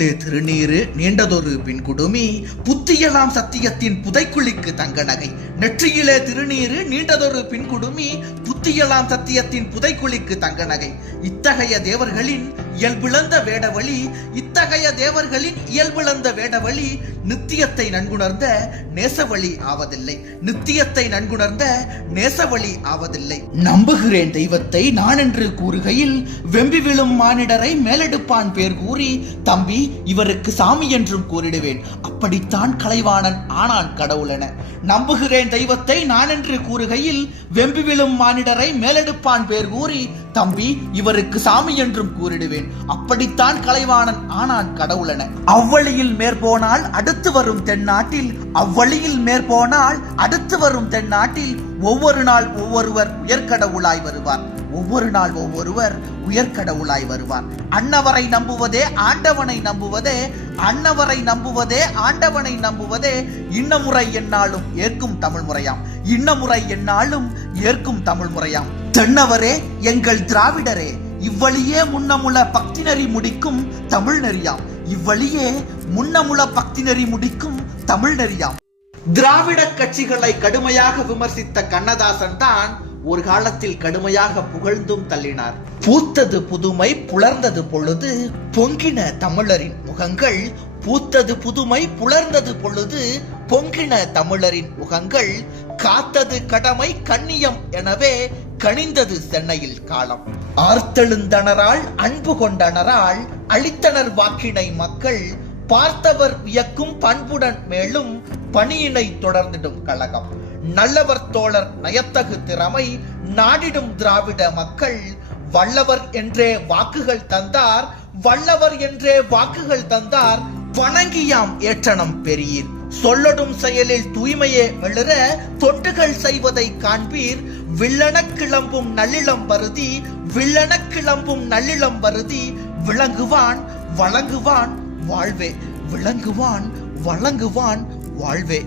நெற்றியிலே திருநீரு நீண்டதொரு பின்குடுமி புத்தியலாம் சத்தியத்தின் புதைக்குழிக்கு தங்க நகை. நெற்றியிலே திருநீரு நீண்டதொரு பின்குடுமி புத்தியலாம் சத்தியத்தின் புதைக்குழிக்கு தங்க நகை. இத்தகைய தேவர்களின் இயல்பிழந்த வேடவழி, இத்தகைய தேவர்களின் இயல்பிழந்த வேடவழி நித்தியத்தை நன்குணர்ந்த நேசவழி ஆவதில்லை, நித்தியத்தை நன்குணர்ந்த நேசவழி ஆவதில்லை. நம்புகிறேன் தெய்வத்தை நான் என்று கூறுகையில் வெம்பி விழும் மானிடரை மேலெடுப்பான் பேர் கூறி, தம்பி இவருக்கு சாமி என்றும் கூறிடுவேன், அப்படித்தான் கலைவாணன் ஆனான் கடவுளென. நம்புகிறேன் தெய்வத்தை நான் என்று கூறுகையில் வெம்பி விழும் மானிடரை மேலெடுப்பான் பேர் கூறி, தம்பி இவருக்கு சாமி என்றும் கூறிடுவேன், அப்படித்தான் கலைவாணன் ஆனான் கடவுளென. அவ்வழியில் மேற்போனால் அடுத்து வரும் தென்னாட்டில், அவ்வழியில் மேற்போனால் அடுத்து வரும் தென்னாட்டில் ஒவ்வொரு நாள் ஒவ்வொருவர் உயர்கடவுளாய் வருவார், ஒவ்வொரு நாள் ஒவ்வொருவர் உயர்கடவுளாய் வருவார். அன்னவரை நம்புவதே ஆண்டவனை நம்புவதே, அன்னவரை நம்புவதே ஆண்டவனை நம்புவதே இன்னமுறை என்னாலும் ஏற்கும் தமிழ் முறையாம், இன்னமுறை என்னாலும் ஏற்கும் தமிழ் முறையாம். தென்னவரே எங்கள் திராவிடரே, இவ்வழியே முன்னமுள பக்தி நெறி முடிக்கும் தமிழ் நெறியாம், இவ்வழியே முன்னமுள பக்தி நெறி முடிக்கும் தமிழ் நெறியாம். திராவிட கட்சிகளை கடுமையாக விமர்சித்த கண்ணதாசன் தான் ஒரு காலத்தில் கடுமையாக புகழ்ந்தும் தள்ளினார். பூத்தது புதுமை புலர்ந்தது பொழுது பொங்கின தமிழரின் முகங்கள், பூத்தது புதுமை புலர்ந்தது பொழுது பொங்கின தமிழரின் முகங்கள், காத்தது கடமை கண்ணியம் எனவே கனிந்தது சென்னையில் காலம். ஆர்த்தெழுந்தனரால் அன்பு கொண்டனரால் அளித்தனர் வாக்கினை மக்கள், பார்த்தவர் வியக்கும் பண்புடன் மேலும் பணியினை தொடர்ந்திடும் கழகம். நல்லவர் தோழர் நயத்தகு திறமை நாடிடும் திராவிட மக்கள், வல்லவர் என்றே வாக்குகள் தந்தார், வல்லவர் என்றே வாக்குகள் தந்தார், வணங்கியாம் ஏற்றனம் பெரியீர், சொல்லடும் செயலில் தூய்மையே மிளர தொண்டுகள் செய்வதை காண்பீர், வில்லன கிளம்பும் நல்லிளம் வருதி, வில்லன கிளம்பும் நல்லிளம் வருதி, விளங்குவான் வழங்குவான் வாழ்வே, விளங்குவான் வழங்குவான் வாழ்வே.